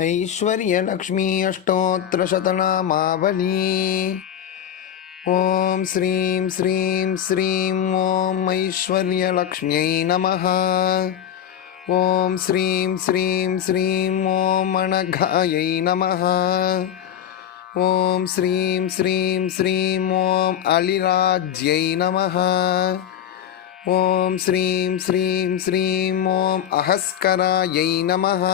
ऐश्वर्यलक्ष्मी अष्टोत्तरशतनामावली। ॐ श्रीं श्रीं श्रीं ॐ ऐश्वर्यलक्ष्म्यै नमः। ॐ श्रीं श्रीं श्रीं ॐ अनघायै नमः। ॐ श्रीं श्रीं श्रीं ॐ अलिराज्यै नमः। ॐ श्रीं श्रीं श्रीं ॐ अहस्करायै नमः।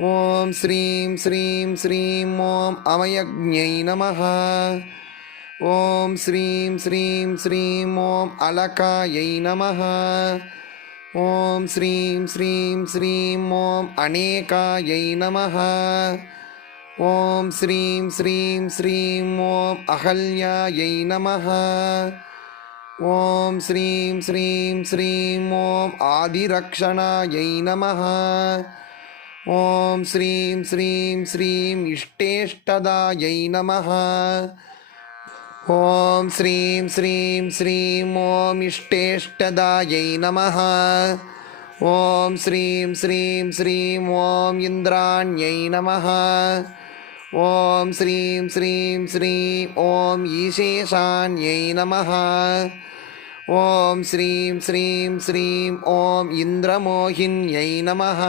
ॐ श्रीं श्रीं श्रीं ॐ अमयज्ञै नमः। ॐ श्रीं श्रीं श्रीं ॐ अलकायै नमः। ॐ श्रीं श्रीं श्रीं ॐ अनेकायै नमः। ॐ श्रीं श्रीं श्रीं ॐ अहल्यायै नमः। ॐ श्रीं श्रीं श्रीं ॐ आदिरक्षणायै नमः। ॐ श्रीं श्रीं श्रीं इष्टेष्टदायै नमः। ॐ श्रीं श्रीं श्रीं ॐ इष्टेष्टदायै नमः। ॐ श्रीं श्रीं श्रीं ॐ इन्द्राण्यै नमः। ॐ श्रीं श्रीं श्रीं ॐ ईशेशान्यै नमः। ॐ श्रीं श्रीं श्रीं ॐ इन्द्रमोहिन्यै नमः।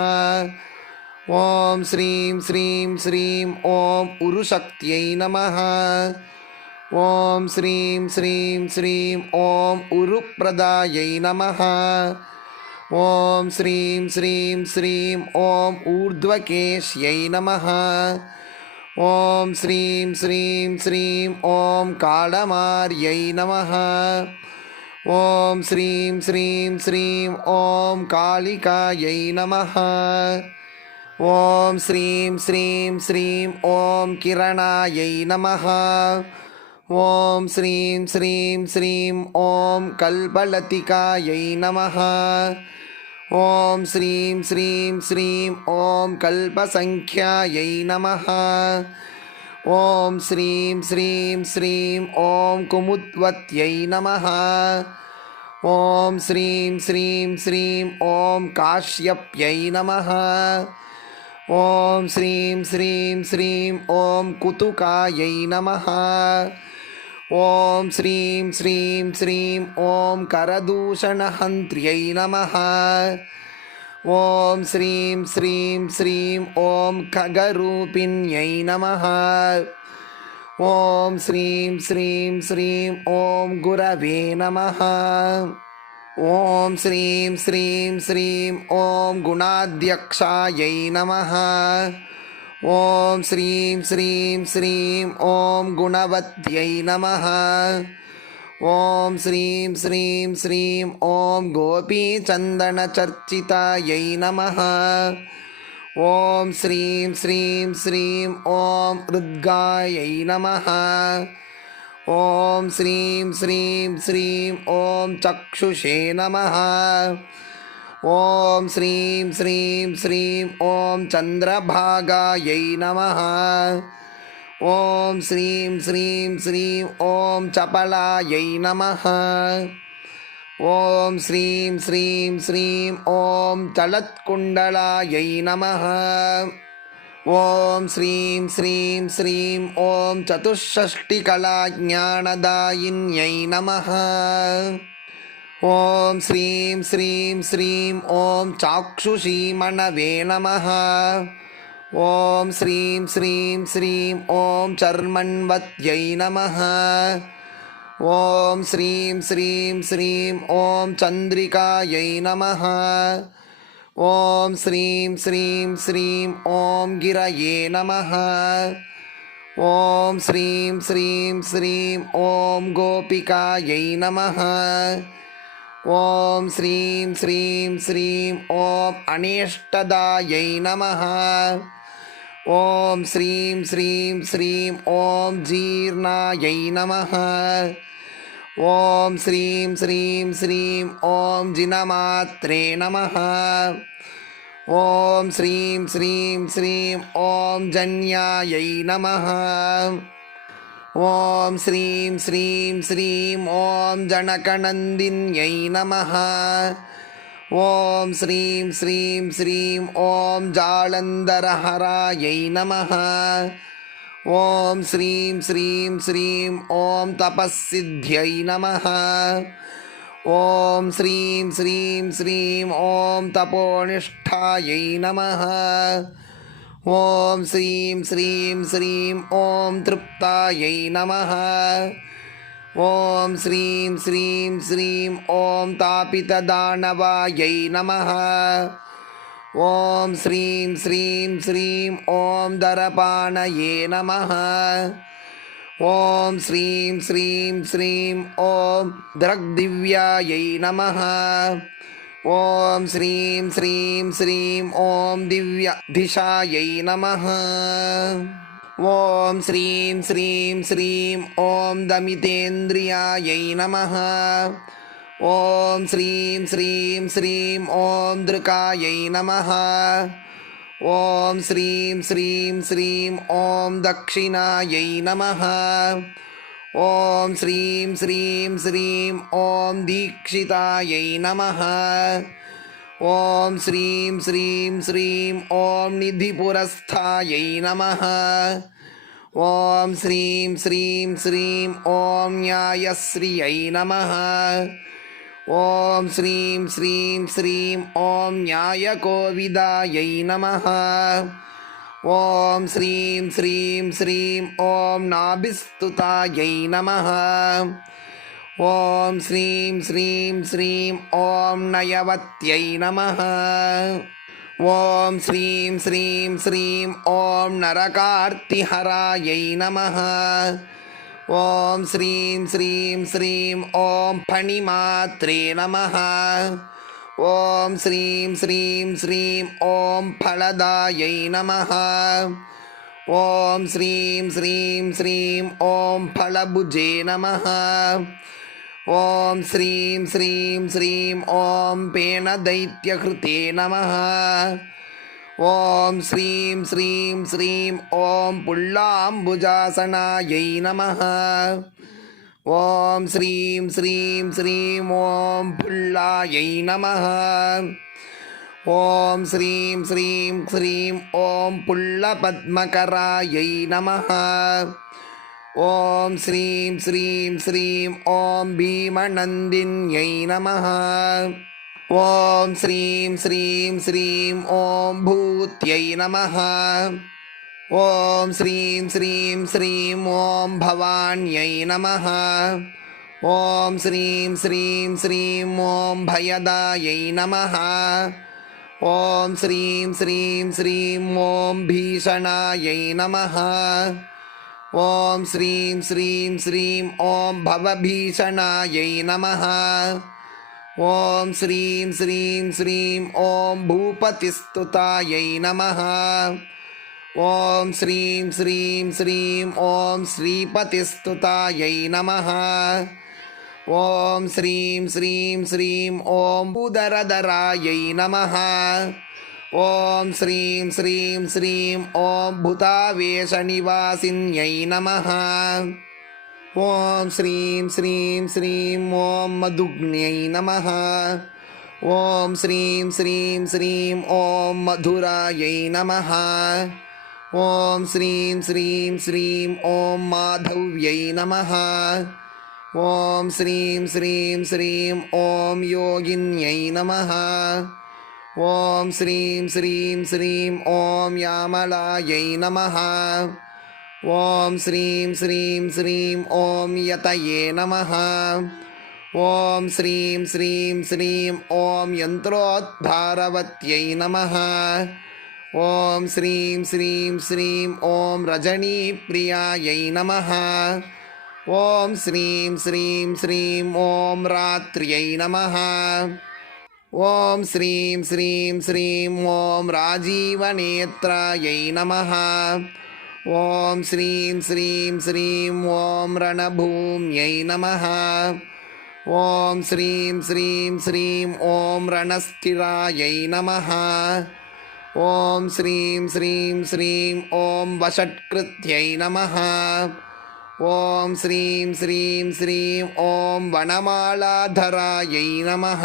ॐ श्रीं श्रीं श्रीं ॐ उरुशक्त्यै नमः। ॐ श्रीं श्रीं श्रीं ॐ उरुप्रदायै नमः। ॐ श्रीं श्रीं श्रीं ॐ ऊर्ध्वकेश्यै नमः। ॐ श्रीं श्रीं श्रीं ॐ कालमार्यै नमः। ॐ श्रीं श्रीं श्रीं ॐ कालिकायै नमः। ॐ श्रीं श्रीं श्रीं ॐ किरणायै नमः। ॐ श्रीं श्रीं श्रीं ॐ कल्पलतिकायै नमः। ॐ श्रीं श्रीं श्रीं ॐ कल्पसङ्ख्यायै नमः। ॐ श्रीं श्रीं श्रीं ॐ कुमुद्वत्यै नमः। ॐ श्रीं श्रीं श्रीं ॐ काश्यप्यै नमः। ॐ श्रीं श्रीं श्रीं ॐ कुतुकायै नमः। ॐ श्रीं श्रीं श्रीं ॐ करदूषणहन्त्र्यै नमः। ॐ श्रीं श्रीं श्रीं ॐ खगरूपिण्यै नमः। ॐ श्रीं श्रीं श्रीं ॐ गुरवे नमः। ॐ श्रीं श्रीं श्रीं ॐ गुणाध्यक्षायै नमः। ॐ श्रीं श्रीं श्रीं ॐ गुणवत्यै नमः। ॐ श्रीं श्रीं श्रीं ॐ गोपीचन्दनचर्चितायै नमः। ॐ श्रीं श्रीं श्रीं ॐ ऋद्गायै नमः। ॐ श्रीं श्रीं श्रीं ॐ चक्षुषे नमः। ॐ श्रीं श्रीं श्रीं ॐ चन्द्रभागायै नमः। ॐ श्रीं श्रीं श्रीं ॐ चपलायै नमः। ॐ श्रीं श्रीं श्रीं ॐ चलत्कुण्डलायै नमः। ॐ श्रीं श्रीं श्रीं ॐ चतुष्षष्टिकलाज्ञानदायिन्यै नमः। ॐ श्रीं श्रीं श्रीं ॐ चाक्षुषीमणवे नमः। ॐ श्रीं श्रीं श्रीं ॐ चर्मण्वत्यै नमः। ॐ श्रीं श्रीं श्रीं ॐ चन्द्रिकायै नमः। ॐ श्रीं श्रीं श्रीं ॐ गिरये नमः। ॐ श्रीं श्रीं श्रीं ॐ गोपिकायै नमः। ॐ श्रीं श्रीं श्रीं ॐ अनेष्टदायै नमः। ॐ श्रीं श्रीं श्रीं ॐ जीर्णायै नमः। ॐ श्रीं श्रीं श्रीं ॐ जिनमात्रे नमः। ॐ श्रीं श्रीं श्रीं ॐ जन्यायै नमः। ॐ श्रीं श्रीं श्रीं ॐ जनकनन्दिन्यै नमः। ॐ श्रीं श्रीं श्रीं ॐ जालन्धरहरायै नमः। ॐ श्रीं श्रीं श्रीं ॐ तपःसिद्ध्यै नमः। ॐ श्रीं श्रीं श्रीं ॐ तपोनिष्ठायै नमः। ॐ श्रीं श्रीं श्रीं ॐ तृप्तायै नमः। ॐ श्रीं श्रीं श्रीं ॐ तापितदानवायै नमः। ॐ श्रीं श्रीं श्रीं ॐ दरपाणये नमः। ॐ श्रीं श्रीं श्रीं ॐ दृग्दिव्यायै नमः। ॐ श्रीं श्रीं श्रीं ॐ दिव्यधिशायै नमः। ॐ श्रीं श्रीं श्रीं ॐ दमितेन्द्रियायै नमः। ॐ श्रीं श्रीं श्रीं ॐ दृकायै नमः। ॐ श्रीं श्रीं श्रीं ॐ दक्षिणायै नमः। ॐ श्रीं श्रीं श्रीं ॐ दीक्षितायै नमः। ॐ श्रीं श्रीं श्रीं ॐ निधिपुरस्थायै नमः। ॐ श्रीं श्रीं श्रीं ॐ न्यायश्रियै नमः। ॐ श्रीं श्रीं श्रीं ॐ न्यायकोविदायै नमः। ॐ श्रीं श्रीं श्रीं ॐ नाभिस्तुतायै नमः। ॐ श्रीं श्रीं श्रीं ॐ नयवत्यै नमः। ॐ श्रीं श्रीं श्रीं ॐ नरकार्तिहरायै नमः। ॐ श्रीं श्रीं श्रीं ॐ फणिमात्रे नमः। ॐ श्रीं श्रीं श्रीं ॐ फलदायै नमः। ॐ श्रीं श्रीं श्रीं ॐ फलभुजे नमः। ॐ श्रीं श्रीं श्रीं ॐ पेनदैत्यकृते नमः। ॐ श्रीं श्रीं श्रीं ॐ पुल्लाम्बुजासनायै नमः। ॐ श्रीं श्रीं श्रीं ॐ पुल्लायै नमः। ॐ श्रीं श्रीं श्रीं ॐ पुल्लपद्मकरायै नमः। ॐ श्रीं श्रीं श्रीं ॐ भीमनन्दिन्यै नमः। ॐ श्रीं श्रीं श्रीं ॐ भूत्यै नमः। ॐ श्रीं श्रीं श्रीं ॐ भवान्यै नमः। ॐ श्रीं श्रीं श्रीं ॐ भयदायै नमः। ॐ श्रीं श्रीं श्रीं ॐ भीषणायै नमः। ॐ श्रीं श्रीं श्रीं ॐ भवभीषणायै नमः। ॐ श्रीं श्रीं श्रीं ॐ भूपतिस्तुतायै नमः। ॐ श्रीं श्रीं श्रीं ॐ श्रीपतिस्तुतायै नमः। ॐ श्रीं श्रीं श्रीं ॐ उदरधरायै नमः। ॐ श्रीं श्रीं श्रीं ॐ भूतावेशनिवासिन्यै नमः। ॐ श्रीं श्रीं श्रीं ॐ मधुग्न्यै नमः। ॐ श्रीं श्रीं श्रीं ॐ मधुरायै नमः। ॐ श्रीं श्रीं श्रीं ॐ माधव्यै नमः। ॐ श्रीं श्रीं श्रीं ॐ योगिन्यै नमः। ॐ श्रीं श्रीं श्रीं ॐ यामलायै नमः। ॐ श्रीं श्रीं श्रीं ॐ यतये नमः। ॐ श्रीं श्रीं श्रीं ॐ यन्त्रोद्धारवत्यै नमः। ॐ श्रीं श्रीं श्रीं ॐ रजनीप्रियायै नमः। ॐ श्रीं श्रीं श्रीं ॐ रात्र्यै नमः। ॐ श्रीं श्रीं श्रीं ॐ राजीवनेत्रायै नमः। ॐ श्रीं श्रीं श्रीं ॐ रणभूम्यै नमः। ॐ श्रीं श्रीं श्रीं ॐ रणस्थिरायै नमः। ॐ श्रीं श्रीं श्रीं ॐ वषट्कृत्यै नमः। ॐ श्रीं श्रीं श्रीं ॐ वनमालाधरायै नमः।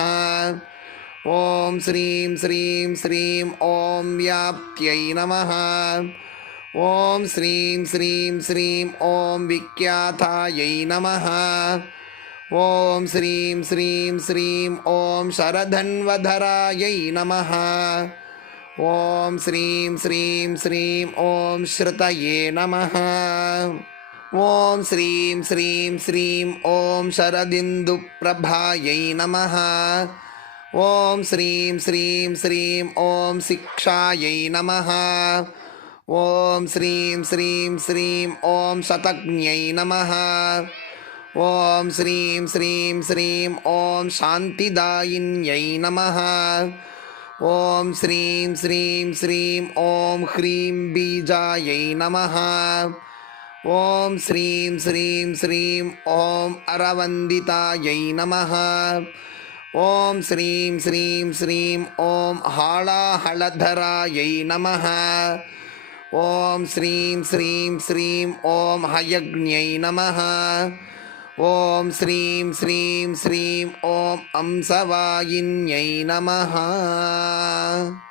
ॐ श्रीं श्रीं श्रीं ॐ व्याप्त्यै नमः। ॐ श्रीं श्रीं श्रीं ॐ विख्यातायै नमः। ॐ श्रीं श्रीं श्रीं ॐ शरधन्वधरायै नमः। ॐ श्रीं श्रीं श्रीं ॐ श्रुतये नमः। ॐ श्रीं श्रीं श्रीं ॐ शरदिन्दुप्रभायै नमः। ॐ श्रीं श्रीं श्रीं ॐ शिक्षायै नमः। ॐ श्रीं श्रीं श्रीं ॐ शतज्ञै नमः। ॐ श्रीं श्रीं श्रीं ॐ शान्तिदायिन्यै नमः। ॐ श्रीं श्रीं श्रीं ॐ ह्रीं बीजायै नमः। ॐ श्रीं श्रीं श्रीं ॐ अरवन्दितायै नमः। ॐ श्रीं श्रीं श्रीं ॐ हालाहलधरायै नमः। ॐ श्रीं श्रीं श्रीं ॐ हयज्ञै नमः। ॐ श्रीं श्रीं श्रीं ॐ अंसवायिन्यै नमः।